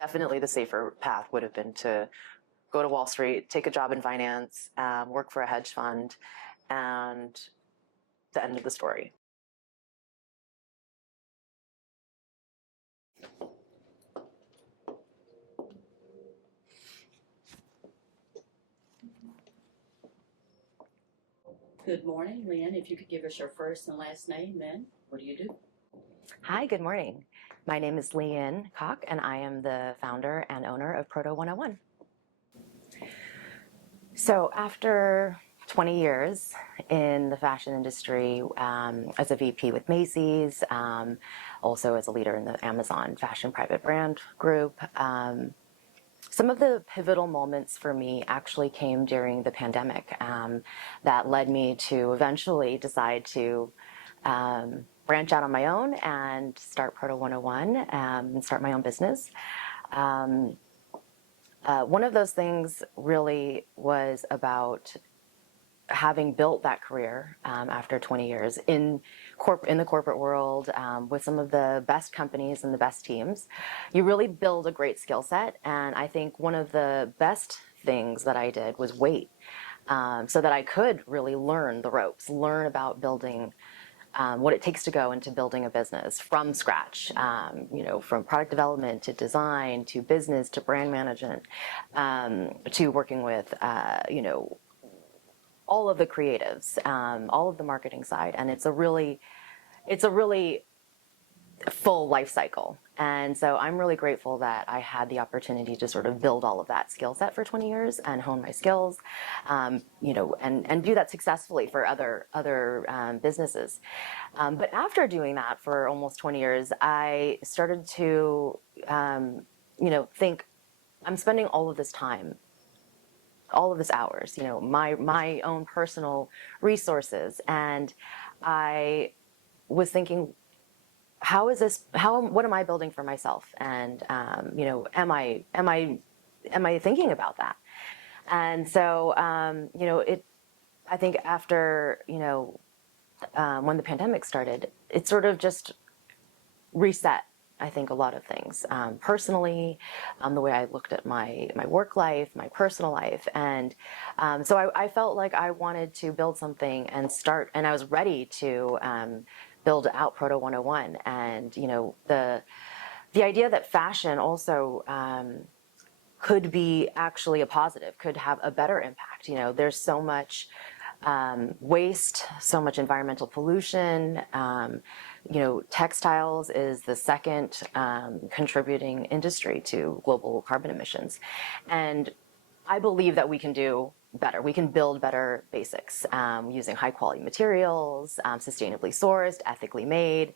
Definitely the safer path would have been to go to Wall Street, take a job in finance, work for a hedge fund, and the end of the story. Good morning, Liyin. If you could give us your first and last name, then what do you do? Hi, good morning. My name is Liyin Kok, and I am the founder and owner of Proto101. So after 20 years in the fashion industry, as a VP with Macy's, also as a leader in the Amazon Fashion Private Brand Group, some of the pivotal moments for me actually came during the pandemic, that led me to eventually decide to branch out on my own and start Proto101, and start my own business. One of those things really was about having built that career after 20 years in the corporate world, with some of the best companies and the best teams. You really build a great skill set, and I think one of the best things that I did was wait, so that I could really learn the ropes, learn about building what it takes to go into building a business from scratch, from product development to design to business to brand management, to working with all of the creatives, all of the marketing side, and it's a really full life cycle. And so I'm really grateful that I had the opportunity to sort of build all of that skill set for 20 years and hone my skills, and do that successfully for other businesses. But after doing that for almost 20 years, I started to think, I'm spending all of this time, all of this hours, my own personal resources, and I was thinking, what am I building for myself, and am I thinking about that? And so I think after when the pandemic started, it sort of just reset, I think, a lot of things, personally, the way I looked at my work life, my personal life. And so I felt like I wanted to build something and I was ready to build out Proto101. And, the idea that fashion also could be actually a positive, could have a better impact. There's so much waste, so much environmental pollution. Textiles is the second contributing industry to global carbon emissions. And I believe that we can do better. We can build better basics, using high quality materials, sustainably sourced, ethically made.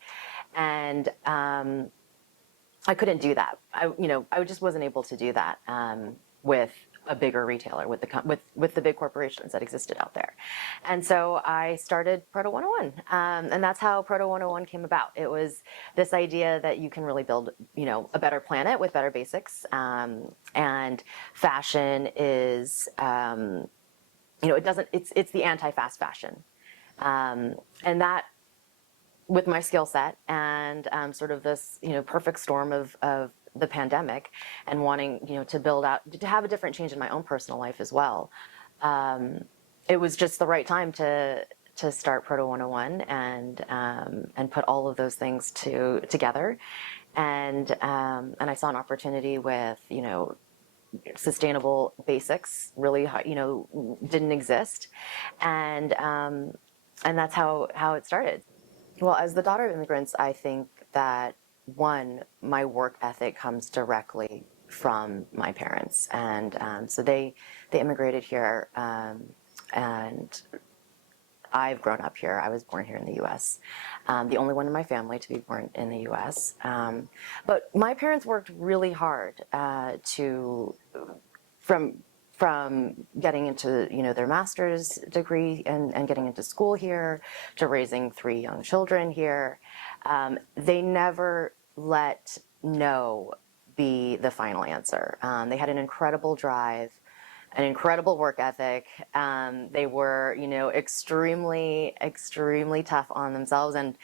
And I couldn't do that. I just wasn't able to do that with a bigger retailer, with the big corporations that existed out there. And so I started Proto101, and that's how Proto101 came about. It was this idea that you can really build, a better planet with better basics, and fashion is, it's the anti-fast fashion, and that, with my skill set and sort of this perfect storm of the pandemic, and wanting to build out, to have a different change in my own personal life as well, it was just the right time to start Proto101 and put all of those things together. And I saw an opportunity with sustainable basics really didn't exist, and that's how it started. Well, as the daughter of immigrants, I think that, one, my work ethic comes directly from my parents. And so they immigrated here, and I've grown up here. I was born here in the U.S., the only one in my family to be born in the U.S. But my parents worked really hard from getting into their master's degree and getting into school here, to raising 3 young children here. They never let no be the final answer. They had an incredible drive, an incredible work ethic. They were extremely tough on themselves, and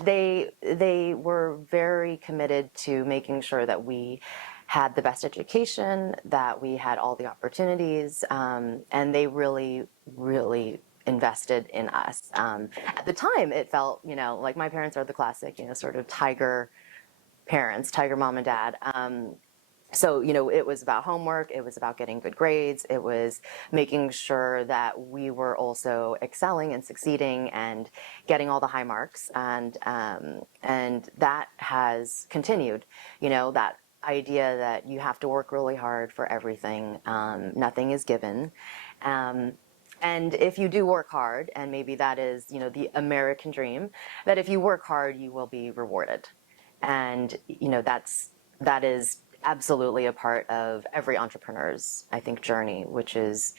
they were very committed to making sure that we had the best education, that we had all the opportunities, and they really, really invested in us. At the time, it felt, like my parents are the classic, sort of tiger parents, tiger mom and dad. So, it was about homework, it was about getting good grades, it was making sure that we were also excelling and succeeding and getting all the high marks. And that has continued, that idea that you have to work really hard for everything, nothing is given. And if you do work hard, and maybe that is, the American dream, that if you work hard, you will be rewarded. And, that is absolutely a part of every entrepreneur's, I think, journey, which is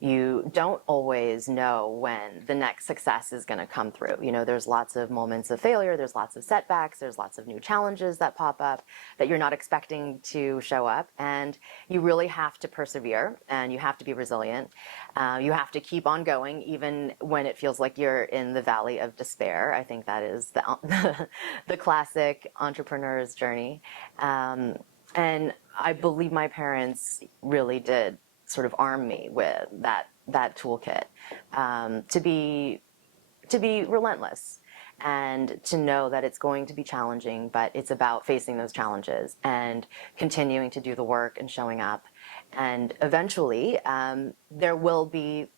you don't always know when the next success is going to come through. There's lots of moments of failure, there's lots of setbacks, there's lots of new challenges that pop up that you're not expecting to show up. And you really have to persevere, and you have to be resilient. You have to keep on going, even when it feels like you're in the valley of despair. I think that is the classic entrepreneur's journey. And I believe my parents really did sort of arm me with that toolkit, to be relentless, and to know that it's going to be challenging, but it's about facing those challenges and continuing to do the work and showing up. And eventually, there will be,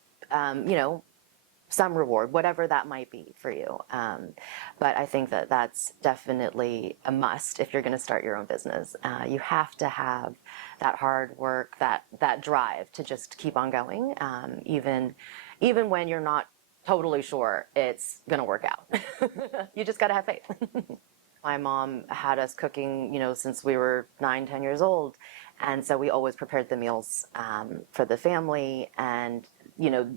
some reward, whatever that might be for you. But I think that that's definitely a must if you're going to start your own business. You have to have that hard work, that drive to just keep on going, even when you're not totally sure it's going to work out. You just got to have faith. My mom had us cooking, since we were 9, 10 years old. And so we always prepared the meals for the family, and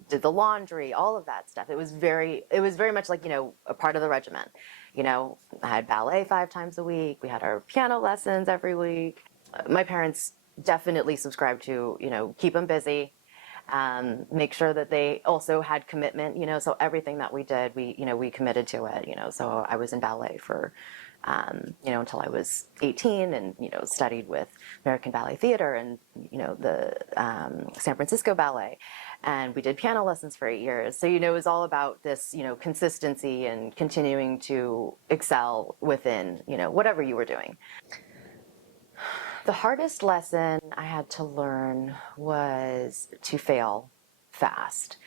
did the laundry, all of that stuff. It was very much like, a part of the regiment. I had ballet 5 times a week. We had our piano lessons every week. My parents definitely subscribed to, keep them busy, make sure that they also had commitment, so everything that we did, we committed to it, so I was in ballet for, until I was 18, and, studied with American Ballet Theater and, the San Francisco Ballet. And we did piano lessons for 8 years. So, it was all about this, consistency and continuing to excel within, whatever you were doing. The hardest lesson I had to learn was to fail fast.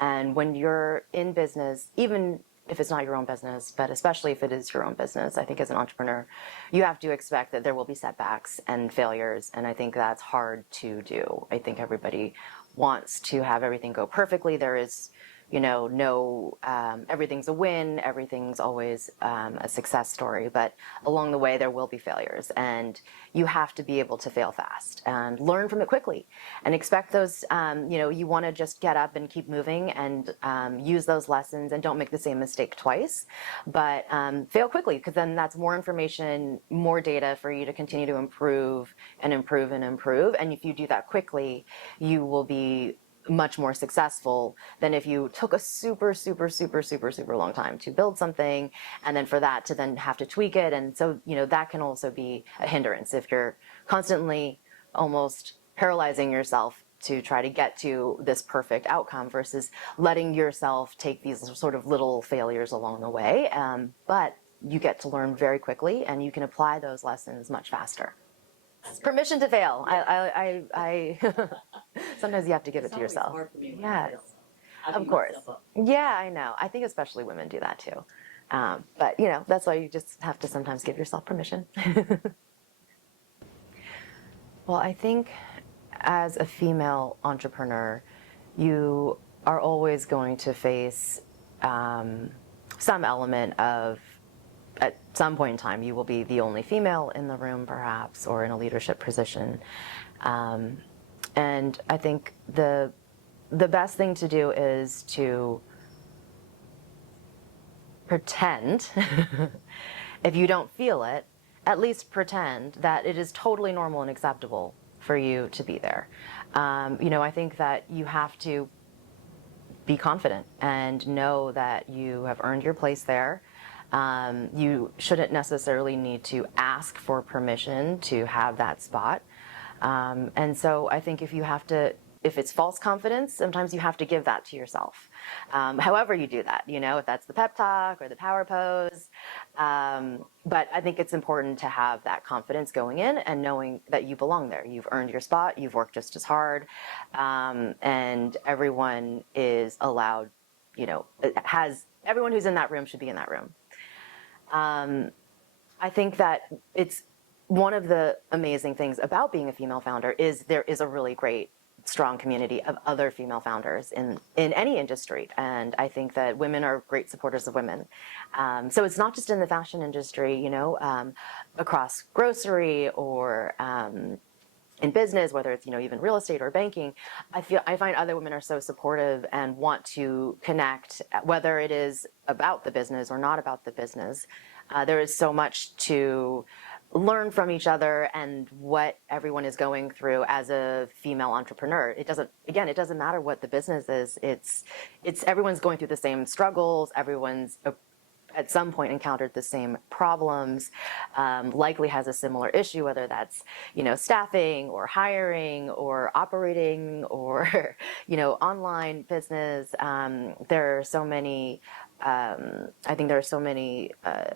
And when you're in business, even if it's not your own business, but especially if it is your own business, I think as an entrepreneur, you have to expect that there will be setbacks and failures. And I think that's hard to do. I think everybody wants to have everything go perfectly. There is, no, everything's a win, everything's always a success story, but along the way there will be failures, and you have to be able to fail fast and learn from it quickly, and expect those, you want to just get up and keep moving, and use those lessons, and don't make the same mistake twice, but fail quickly, because then that's more information, more data for you to continue to improve and improve and improve. And if you do that quickly, you will be much more successful than if you took a super long time to build something, and then for that to then have to tweak it. And so, that can also be a hindrance if you're constantly almost paralyzing yourself to try to get to this perfect outcome, versus letting yourself take these sort of little failures along the way. But you get to learn very quickly, and you can apply those lessons much faster. Permission to fail. I sometimes you have to give it to yourself. Hard for me when Yes, I fail. I of beat course. myself up. Yeah, I know. I think especially women do that too. But that's why you just have to sometimes give yourself permission. Well, I think as a female entrepreneur, you are always going to face some element of, at some point in time, you will be the only female in the room, perhaps, or in a leadership position. And I think the best thing to do is to pretend, if you don't feel it, at least pretend that it is totally normal and acceptable for you to be there. I think that you have to be confident and know that you have earned your place there. You shouldn't necessarily need to ask for permission to have that spot. And so I think if it's false confidence, sometimes you have to give that to yourself. However you do that, if that's the pep talk or the power pose. But I think it's important to have that confidence going in and knowing that you belong there. You've earned your spot, you've worked just as hard, and everyone is allowed, everyone who's in that room should be in that room. I think that it's one of the amazing things about being a female founder is there is a really great, strong community of other female founders in any industry. And I think that women are great supporters of women. So it's not just in the fashion industry, across grocery or in business, whether it's, even real estate or banking. I find other women are so supportive and want to connect, whether it is about the business or not about the business. There is so much to learn from each other and what everyone is going through as a female entrepreneur. It doesn't matter what the business is. It's everyone's going through the same struggles. Everyone's at some point encountered the same problems, likely has a similar issue, whether that's, staffing or hiring or operating or, online business. There are so many, I think there are so many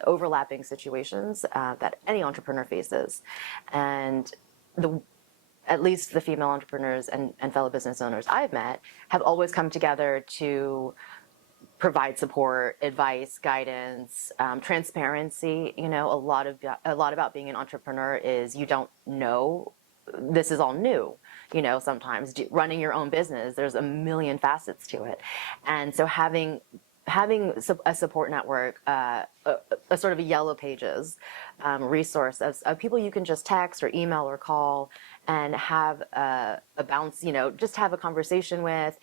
overlapping situations that any entrepreneur faces. And at least the female entrepreneurs and fellow business owners I've met have always come together to provide support, advice, guidance, transparency. A lot about being an entrepreneur is you don't know. This is all new. Sometimes running your own business, there's a million facets to it, and so having a support network, a sort of a yellow pages resource of people you can just text or email or call and have a bounce, just have a conversation with,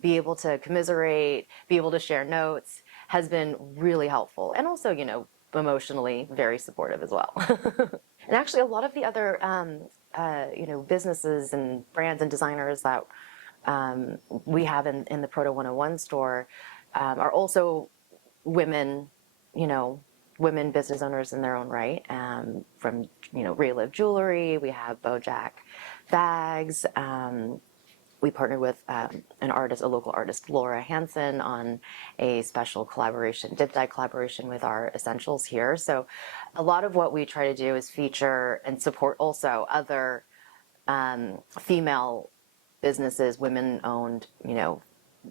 be able to commiserate, be able to share notes has been really helpful. And also, emotionally very supportive as well. And actually a lot of the other, businesses and brands and designers that we have in the Proto101 store are also women, women business owners in their own right. From, Relive Jewelry, we have Bojack Bags. We partnered with a local artist, Laura Hansen, on a special collaboration, dip dye collaboration with our essentials here. So a lot of what we try to do is feature and support also other female businesses, women-owned,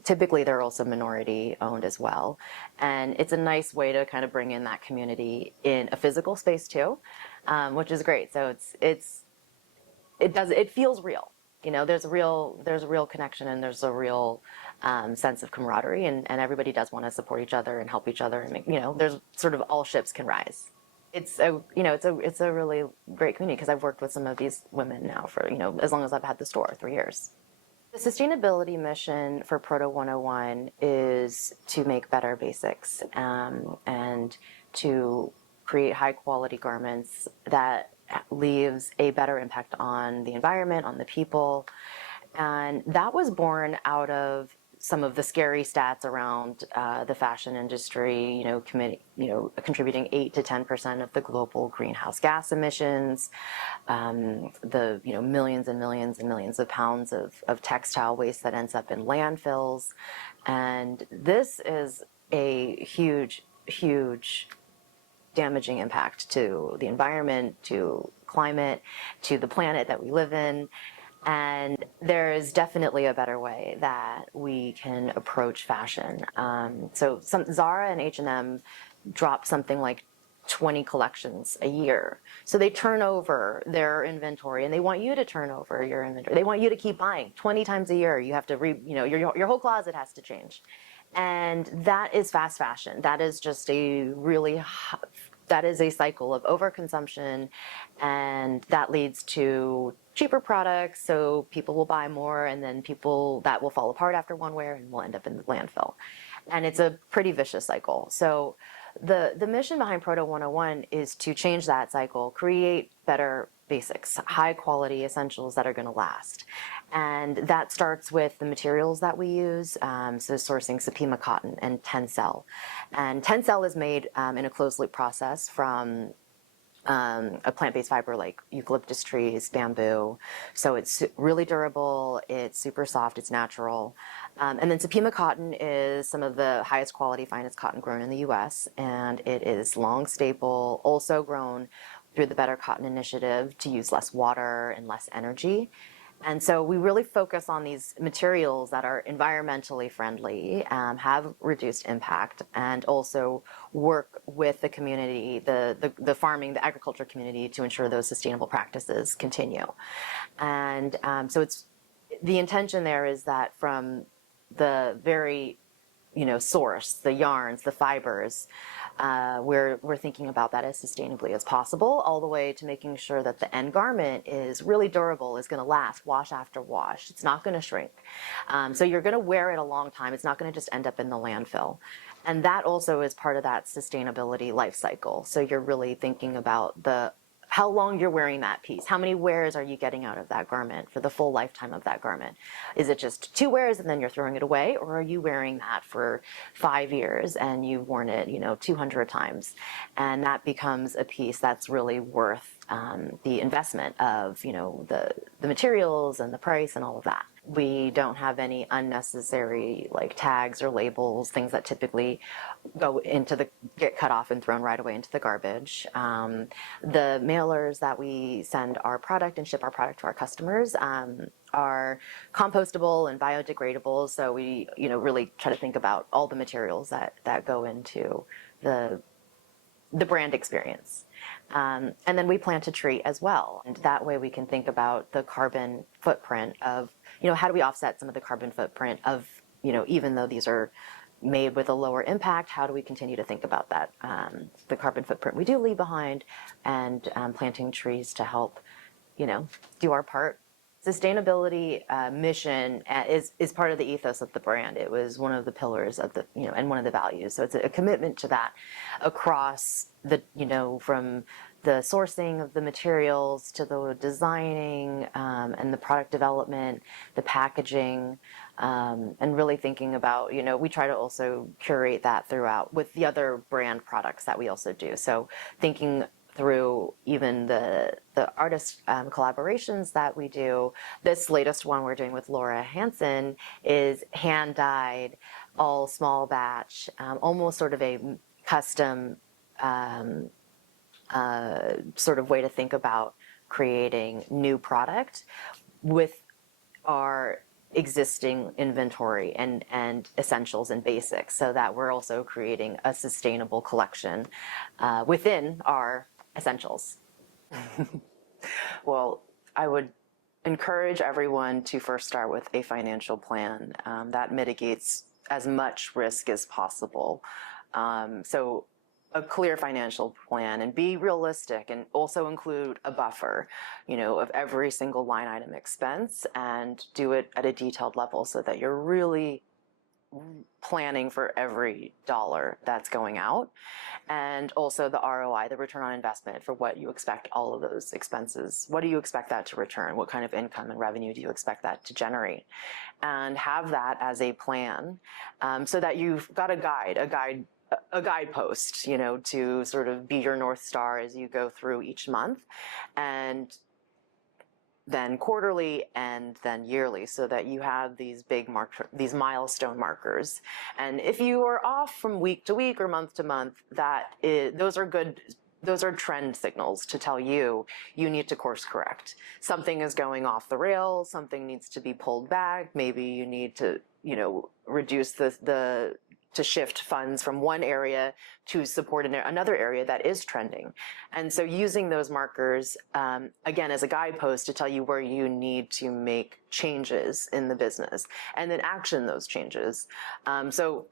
typically they're also minority owned as well. And it's a nice way to kind of bring in that community in a physical space too, which is great. So it feels real. There's a real connection and there's a real sense of camaraderie, and everybody does want to support each other and help each other, and there's sort of all ships can rise. It's a really great community because I've worked with some of these women now for, as long as I've had the store, 3 years. The sustainability mission for Proto101 is to make better basics and to create high quality garments that leaves a better impact on the environment, on the people. And that was born out of some of the scary stats around the fashion industry, contributing 8 to 10% of the global greenhouse gas emissions, the millions and millions and millions of pounds of textile waste that ends up in landfills. And this is a huge, huge damaging impact to the environment, to climate, to the planet that we live in. And there is definitely a better way that we can approach fashion. So Zara and H&M drop something like 20 collections a year. So they turn over their inventory, and they want you to turn over your inventory. They want you to keep buying 20 times a year. You have to your whole closet has to change. And that is fast fashion. That is just that is a cycle of overconsumption, and that leads to cheaper products, so people will buy more, and then that will fall apart after one wear and will end up in the landfill. And it's a pretty vicious cycle. So the mission behind Proto101 is to change that cycle, create better basics, high quality essentials that are going to last. And that starts with the materials that we use, so sourcing Supima cotton and Tencel. And Tencel is made in a closed loop process from a plant-based fiber like eucalyptus trees, bamboo. So it's really durable, it's super soft, it's natural. And then Supima cotton is some of the highest quality, finest cotton grown in the US, and it is long staple, also grown through the Better Cotton Initiative to use less water and less energy. And so we really focus on these materials that are environmentally friendly, have reduced impact, and also work with the community, the farming, the agriculture community, to ensure those sustainable practices continue. And so it's the intention there is that from the very source, the yarns, the fibers, we're thinking about that as sustainably as possible, all the way to making sure that the end garment is really durable, is going to last wash after wash. It's not going to shrink. So you're going to wear it a long time. It's not going to just end up in the landfill. And that also is part of that sustainability life cycle. So you're really thinking about how long you're wearing that piece. How many wears are you getting out of that garment for the full lifetime of that garment? Is it just 2 wears and then you're throwing it away? Or are you wearing that for 5 years and you've worn it, 200 times? And that becomes a piece that's really worth the investment of, the materials and the price and all of that. We don't have any unnecessary like tags or labels, things that typically get cut off and thrown right away into the garbage. The mailers that we send our product and ship our product to our customers are compostable and biodegradable. So we, really try to think about all the materials that go into the brand experience. And then we plant a tree as well. And that way we can think about the carbon footprint of, how do we offset some of the carbon footprint of, even though these are made with a lower impact, how do we continue to think about that, the carbon footprint we do leave behind, and planting trees to help, do our part. Sustainability mission is part of the ethos of the brand. It was one of the pillars of the, and one of the values. So it's a commitment to that across the, from the sourcing of the materials to the designing and the product development, the packaging, and really thinking about, we try to also curate that throughout with the other brand products that we also do. So thinking through even the artist collaborations that we do. This latest one we're doing with Laura Hansen is hand dyed, all small batch, almost sort of a custom sort of way to think about creating new product with our existing inventory and essentials and basics, so that we're also creating a sustainable collection within our essentials. Well, I would encourage everyone to first start with a financial plan that mitigates as much risk as possible. So a clear financial plan, and be realistic, and also include a buffer, of every single line item expense, and do it at a detailed level so that you're really planning for every dollar that's going out, and also the ROI, the return on investment, for what you expect all of those expenses. What do you expect that to return? What kind of income and revenue do you expect that to generate? And have that as a plan, so that you've got a guidepost, to sort of be your North Star as you go through each month, and then quarterly, and then yearly, so that you have these these milestone markers. And if you are off from week to week or month to month, those are good. Those are trend signals to tell you need to course correct. Something is going off the rails. Something needs to be pulled back. Maybe you need to, reduce to shift funds from one area to support another area that is trending. And so using those markers, again, as a guidepost to tell you where you need to make changes in the business, and then action those changes. So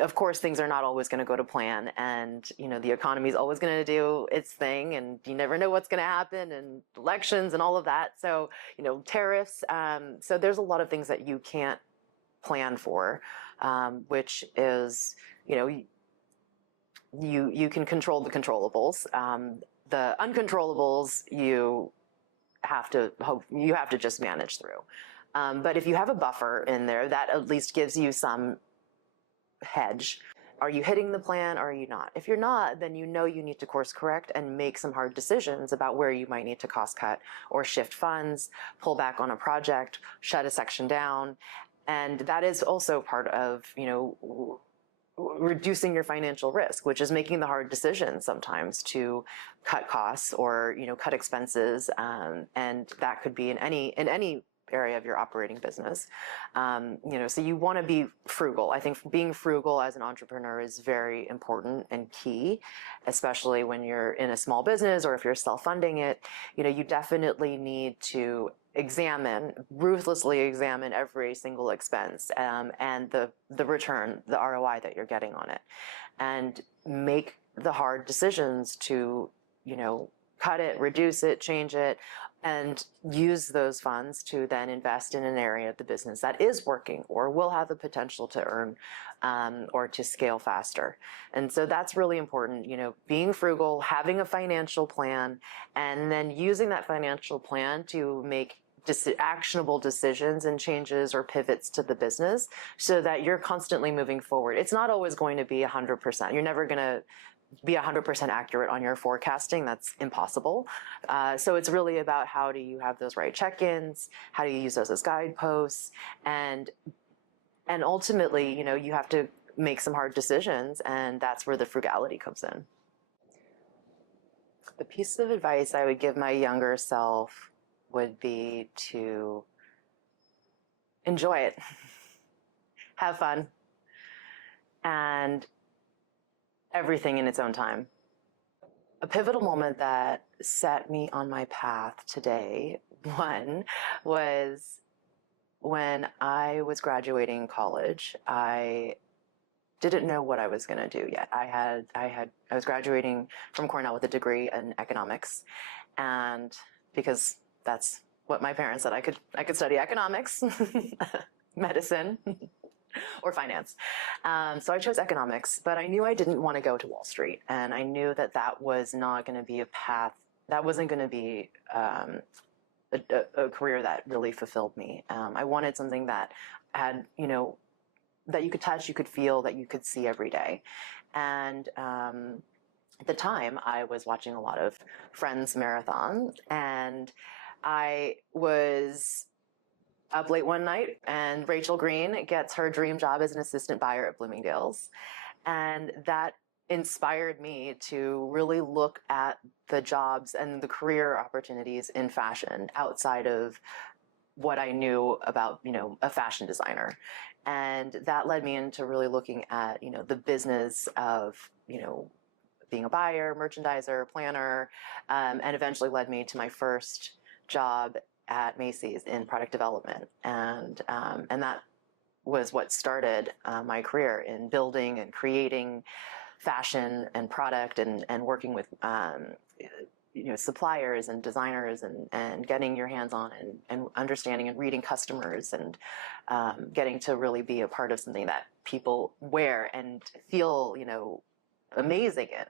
of course, things are not always going to go to plan, and, the economy is always going to do its thing, and you never know what's going to happen, and elections and all of that. So, tariffs. So there's a lot of things that you can't plan for, which is, you can control the controllables. The uncontrollables, you have to just manage through. But if you have a buffer in there, that at least gives you some hedge. Are you hitting the plan or are you not? If you're not, then you know you need to course correct and make some hard decisions about where you might need to cost cut or shift funds, pull back on a project, shut a section down. And that is also part of, reducing your financial risk, which is making the hard decisions sometimes to cut costs or, cut expenses. And that could be in any area of your operating business. So you want to be frugal. I think being frugal as an entrepreneur is very important and key, especially when you're in a small business or if you're self-funding it. You definitely need to ruthlessly examine every single expense, and the return, the ROI that you're getting on it, and make the hard decisions to, cut it, reduce it, change it, and use those funds to then invest in an area of the business that is working or will have the potential to earn or to scale faster. And so that's really important, being frugal, having a financial plan, and then using that financial plan to make actionable decisions and changes or pivots to the business so that you're constantly moving forward. It's not always going to be 100%. You're never going to be 100% accurate on your forecasting. That's impossible. So it's really about how do you have those right check-ins? How do you use those as guideposts? And ultimately, you have to make some hard decisions, and that's where the frugality comes in. The piece of advice I would give my younger self would be to enjoy it, have fun, and everything in its own time. A pivotal moment that set me on my path today, one, was when I was graduating college. I didn't know what I was going to do yet. I was graduating from Cornell with a degree in economics, and because that's what my parents said, I could study economics, medicine, or finance. So I chose economics, but I knew I didn't want to go to Wall Street, and I knew that was not going to be a path. That wasn't going to be a career that really fulfilled me. I wanted something that had, that you could touch, you could feel, that you could see every day. And at the time, I was watching a lot of Friends marathon, and I was up late one night, and Rachel Green gets her dream job as an assistant buyer at Bloomingdale's. And that inspired me to really look at the jobs and the career opportunities in fashion outside of what I knew about, a fashion designer. And that led me into really looking at, the business of, being a buyer, merchandiser, planner, and eventually led me to my first job at Macy's in product development. And that was what started my career in building and creating fashion and product, and working with suppliers and designers, and getting your hands on and understanding and reading customers, and getting to really be a part of something that people wear and feel amazing in.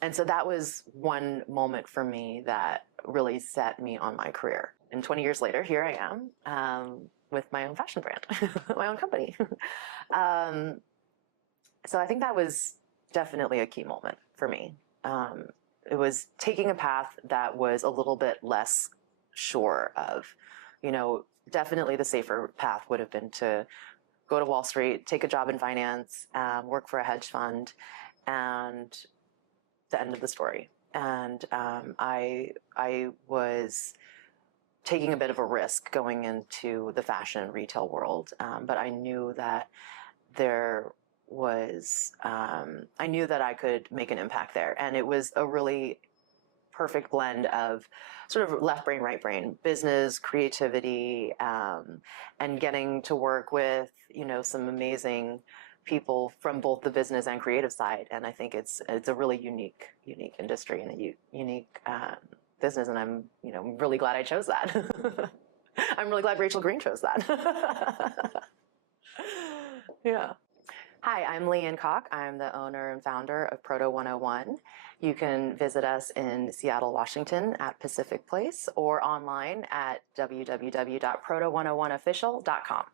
And so that was one moment for me that really set me on my career. And 20 years later, here I am with my own fashion brand, my own company. So I think that was definitely a key moment for me. It was taking a path that was a little bit less sure of. Definitely the safer path would have been to go to Wall Street, take a job in finance, work for a hedge fund, and the end of the story. And I was taking a bit of a risk going into the fashion retail world, but I knew that I knew that I could make an impact there. And it was a really perfect blend of sort of left brain, right brain, business, creativity, and getting to work with, some amazing people from both the business and creative side. And I think it's a really unique industry and a unique business. And I'm, really glad I chose that. I'm really glad Rachel Green chose that. Yeah. Hi, I'm Liyin Kok. I'm the owner and founder of Proto101. You can visit us in Seattle, Washington at Pacific Place, or online at www.proto101official.com.